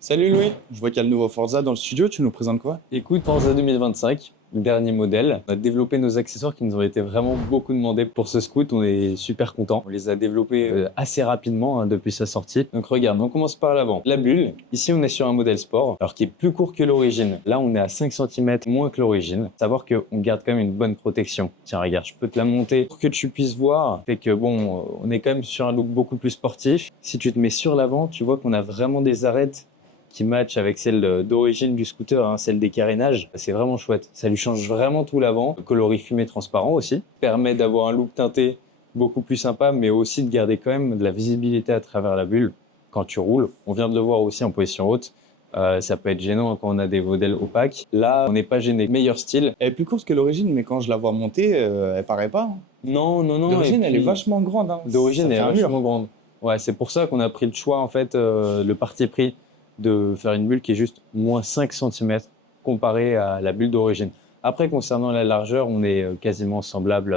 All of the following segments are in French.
Salut Louis, je vois qu'il y a le nouveau Forza dans le studio, tu nous présentes quoi? Écoute, Forza 2025, le dernier modèle, on a développé nos accessoires qui nous ont été vraiment beaucoup demandés pour ce scoot. On est super contents. On les a développés assez rapidement depuis sa sortie. Donc regarde, on commence par l'avant. La bulle, ici on est sur un modèle sport, alors qui est plus court que l'origine. Là on est à 5 centimètres moins que l'origine. Savoir qu'on garde quand même une bonne protection. Tiens regarde, je peux te la monter pour que tu puisses voir. Fait que bon, on est quand même sur un look beaucoup plus sportif. Si tu te mets sur l'avant, tu vois qu'on a vraiment des arêtes qui match avec celle d'origine du scooter, hein, celle des carénages. C'est vraiment chouette. Ça lui change vraiment tout l'avant. Le coloris fumé transparent aussi. Permet d'avoir un look teinté beaucoup plus sympa, mais aussi de garder quand même de la visibilité à travers la bulle quand tu roules. On vient de le voir aussi en position haute. Ça peut être gênant quand on a des modèles opaques. Là, on n'est pas gêné. Meilleur style. Elle est plus courte que l'origine, mais quand je la vois monter, elle paraît pas, hein. Non, non, non. L'origine, et elle est puis, vachement grande, hein. D'origine, Ça elle fait est un mur. vachement grande. Ouais, c'est pour ça qu'on a pris le choix, en fait, le parti pris de faire une bulle qui est juste moins 5 centimètres comparée à la bulle d'origine. Après, concernant la largeur, on est quasiment semblable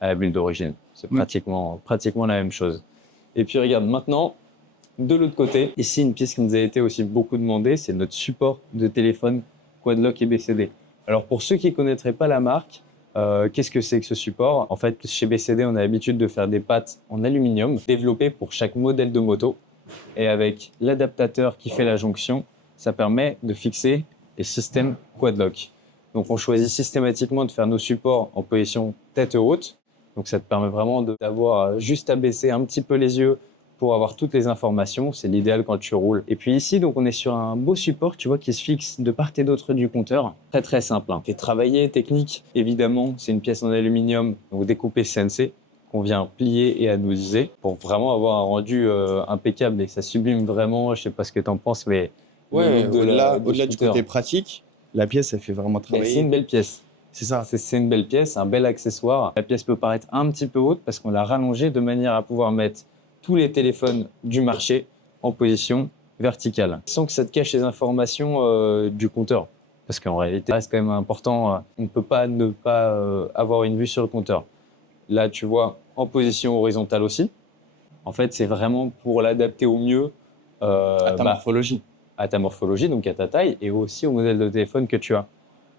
à la bulle d'origine. C'est Mm. pratiquement la même chose. Et puis, regarde, maintenant, de l'autre côté, ici, une pièce qui nous a été aussi beaucoup demandée, c'est notre support de téléphone Quadlock et BCD. Alors, pour ceux qui ne connaîtraient pas la marque, qu'est-ce que c'est que ce support? En fait, chez BCD, on a l'habitude de faire des pattes en aluminium développées pour chaque modèle de moto. Et avec l'adaptateur qui fait la jonction, ça permet de fixer les systèmes Quadlock. Donc, on choisit systématiquement de faire nos supports en position tête haute. Donc, ça te permet vraiment d'avoir juste à baisser un petit peu les yeux pour avoir toutes les informations. C'est l'idéal quand tu roules. Et puis ici, donc, on est sur un beau support, tu vois, qui se fixe de part et d'autre du compteur. Très, très simple, hein. Fait travailler, technique. Évidemment, c'est une pièce en aluminium, donc découpée CNC, qu'on vient plier et anodiser pour vraiment avoir un rendu impeccable. Et ça sublime vraiment, je sais pas ce que tu en penses, mais le Ouais, look du au-delà du scooter. côté pratique, la pièce, elle fait vraiment Mais c'est une travailler. belle pièce. C'est ça. C'est une belle pièce, un bel accessoire. La pièce peut paraître un petit peu haute parce qu'on l'a rallongée de manière à pouvoir mettre tous les téléphones du marché en position verticale, sans que ça te cache les informations du compteur. Parce qu'en réalité, c'est quand même important. On ne peut pas ne pas avoir une vue sur le compteur. Là, tu vois, en position horizontale aussi. En fait, c'est vraiment pour l'adapter au mieux À ta morphologie. à ta morphologie, donc à ta taille, et aussi au modèle de téléphone que tu as.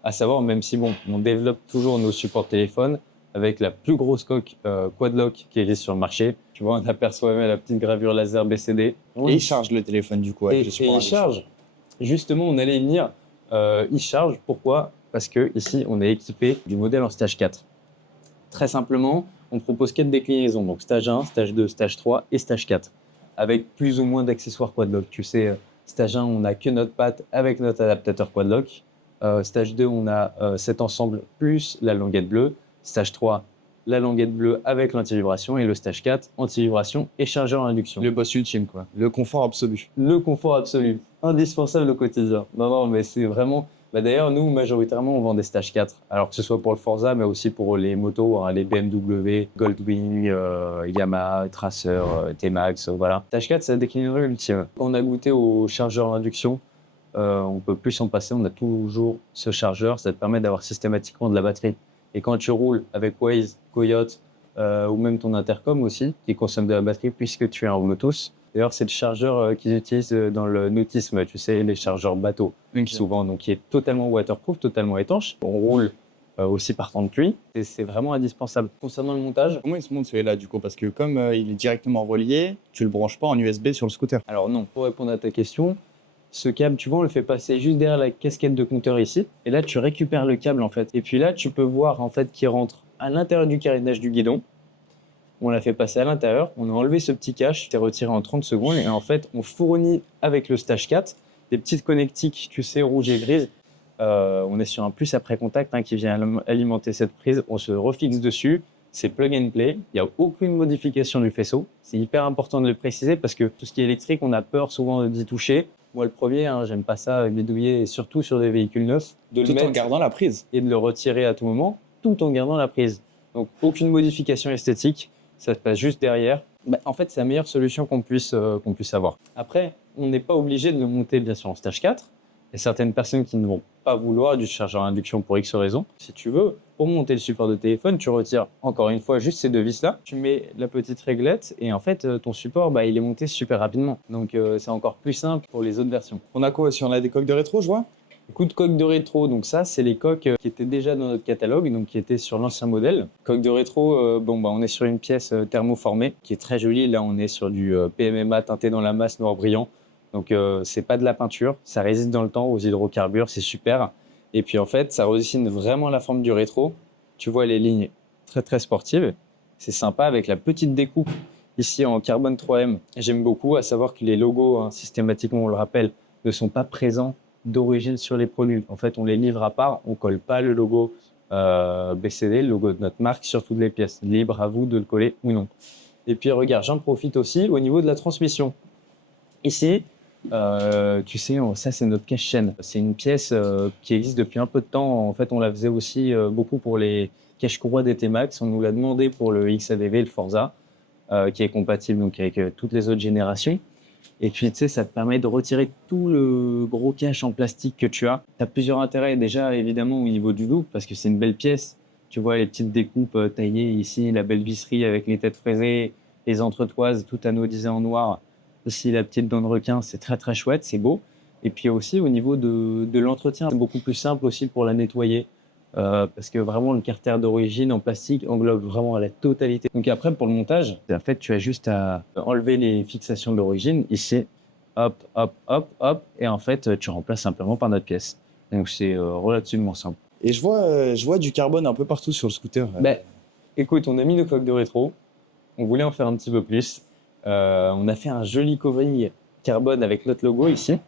À savoir, même si bon, on développe toujours nos supports téléphone avec la plus grosse coque Quadlock qui existe sur le marché. Tu vois, on aperçoit même la petite gravure laser BCD. Et il charge le téléphone, du coup, avec le Et support il à charge. Justement, on allait y venir. Il charge. Pourquoi? Parce que ici, on est équipé du modèle en stage 4. Très simplement, on propose 4 déclinaisons, donc stage 1, stage 2, stage 3 et stage 4, avec plus ou moins d'accessoires Quadlock. Tu sais, stage 1, on n'a que notre patte avec notre adaptateur Quadlock. Stage 2, on a cet ensemble plus la languette bleue. Stage 3, la languette bleue avec l'antivibration. Et le stage 4, antivibration et chargeur à induction. Le boss ultime, quoi. Le confort absolu. Le confort absolu, indispensable au quotidien. Non, non, mais c'est vraiment... Bah d'ailleurs, nous, majoritairement, on vend des stages 4. Alors que ce soit pour le Forza, mais aussi pour les motos, hein, les BMW, Goldwing, Yamaha, Tracer, T-Max, voilà. Stage 4, c'est la déclinaison ultime. Quand on a goûté au chargeur à induction, on peut plus s'en passer. On a toujours ce chargeur. Ça te permet d'avoir systématiquement de la batterie. Et quand tu roules avec Waze, Coyote, ou même ton intercom aussi, qui consomme de la batterie puisque tu es en Bluetooth. D'ailleurs, c'est le chargeur qu'ils utilisent dans le nautisme, tu sais, les chargeurs bateaux, souvent, donc qui est totalement waterproof, totalement étanche. On roule aussi par temps de pluie, et c'est vraiment indispensable. Concernant le montage, Comment il se monte celui-là, du coup? Parce que comme il est directement relié, tu le branches pas en USB sur le scooter. alors non, pour répondre à ta question, ce câble, tu vois, on le fait passer juste derrière la casquette de compteur ici, et là, tu récupères le câble, en fait. Et puis là, tu peux voir, en fait, qu'il rentre à l'intérieur du carénage du guidon. On l'a fait passer à l'intérieur, on a enlevé ce petit cache, c'est retiré en 30 secondes et en fait on fournit avec le stage 4 des petites connectiques, tu sais, rouges et grises. On est sur un plus après contact qui vient alimenter cette prise, on se refixe dessus, c'est plug and play, il n'y a aucune modification du faisceau. C'est hyper important de le préciser parce que tout ce qui est électrique, on a peur souvent d'y toucher. Moi le premier, j'aime pas ça bidouiller, et surtout sur des véhicules neufs, de le Tout en mettre gardant la prise. et de le retirer à tout moment, tout en gardant la prise. Donc aucune modification esthétique. Ça se passe juste derrière. Bah, en fait, c'est la meilleure solution qu'on puisse avoir. Après, on n'est pas obligé de le monter bien sûr en stage 4. Il y a certaines personnes qui ne vont pas vouloir du chargeur à induction pour X raisons. Si tu veux, pour monter le support de téléphone, tu retires encore une fois juste ces deux vis-là. Tu mets la petite réglette et en fait, ton support, il est monté super rapidement. Donc, c'est encore plus simple pour les autres versions. On a quoi aussi? On a des coques de rétro, je vois. Coup de coque de rétro, donc ça, c'est les coques qui étaient déjà dans notre catalogue, donc qui étaient sur l'ancien modèle. Coque de rétro, on est sur une pièce thermoformée qui est très jolie. Là, on est sur du PMMA teinté dans la masse noir brillant. Donc, c'est pas de la peinture, ça résiste dans le temps aux hydrocarbures, c'est super. Et puis en fait, ça redessine vraiment la forme du rétro. Tu vois les lignes très très sportives. C'est sympa avec la petite découpe ici en carbone 3M. J'aime beaucoup, à savoir que les logos, hein, systématiquement, on le rappelle, ne sont pas présents d'origine sur les produits. En fait, on les livre à part, on colle pas le logo BCD, le logo de notre marque, sur toutes les pièces. Libre à vous de le coller ou non. Et puis regarde, j'en profite aussi au niveau de la transmission. Ici, tu sais, ça c'est notre cache-chaîne. C'est une pièce qui existe depuis un peu de temps. En fait, on la faisait aussi beaucoup pour les cache-courroies des T-Max. On nous l'a demandé pour le XADV, le Forza, qui est compatible donc avec toutes les autres générations. Et puis, tu sais, ça te permet de retirer tout le gros cache en plastique que tu as. Tu as plusieurs intérêts. Déjà, évidemment, au niveau du look, parce que c'est une belle pièce. Tu vois les petites découpes taillées ici, la belle visserie avec les têtes fraisées, les entretoises, tout anodisé en noir. Aussi, la petite dent de requin, c'est très, très chouette, c'est beau. Et puis aussi, au niveau de l'entretien, c'est beaucoup plus simple aussi pour la nettoyer. Parce que vraiment, le carter d'origine en plastique englobe vraiment la totalité. Donc après, pour le montage, en fait, tu as juste à enlever les fixations de l'origine. Ici, hop, hop, hop, hop. Et en fait, tu remplaces simplement par notre pièce. Donc c'est relativement simple. Et je vois du carbone un peu partout sur le scooter. Écoute, on a mis nos coques de rétro. On voulait en faire un petit peu plus. On a fait un joli covering carbone avec notre logo ici,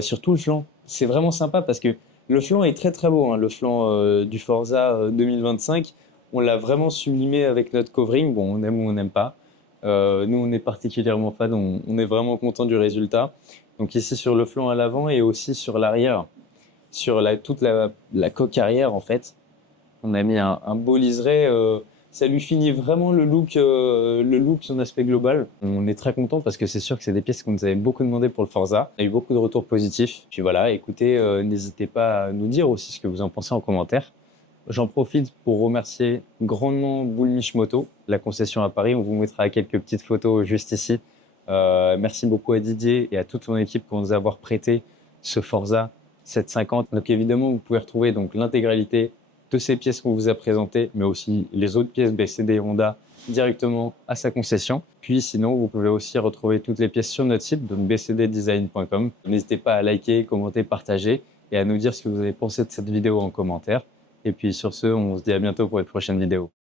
sur tout le flanc. C'est vraiment sympa parce que le flanc est très très beau, hein. Le flanc du Forza 2025, on l'a vraiment sublimé avec notre covering. Bon, on aime ou on n'aime pas. Nous, on est particulièrement fan, on est vraiment content du résultat. Donc ici sur le flanc à l'avant et aussi sur l'arrière, sur toute la coque arrière en fait, on a mis un beau liseré. Ça lui finit vraiment le look, son aspect global. On est très content parce que c'est sûr que c'est des pièces qu'on nous avait beaucoup demandé pour le Forza. On a eu beaucoup de retours positifs. Puis voilà, écoutez, n'hésitez pas à nous dire aussi ce que vous en pensez en commentaire. J'en profite pour remercier grandement Boulmiche Moto, la concession à Paris. On vous mettra quelques petites photos juste ici. Merci beaucoup à Didier et à toute son équipe pour nous avoir prêté ce Forza 750. Donc évidemment, vous pouvez retrouver donc l'intégralité de ces pièces qu'on vous a présentées, mais aussi les autres pièces BCD Honda directement à sa concession. Puis sinon, vous pouvez aussi retrouver toutes les pièces sur notre site, donc bcddesign.com. N'hésitez pas à liker, commenter, partager et à nous dire ce que vous avez pensé de cette vidéo en commentaire. Et puis sur ce, on se dit à bientôt pour une prochaine vidéo.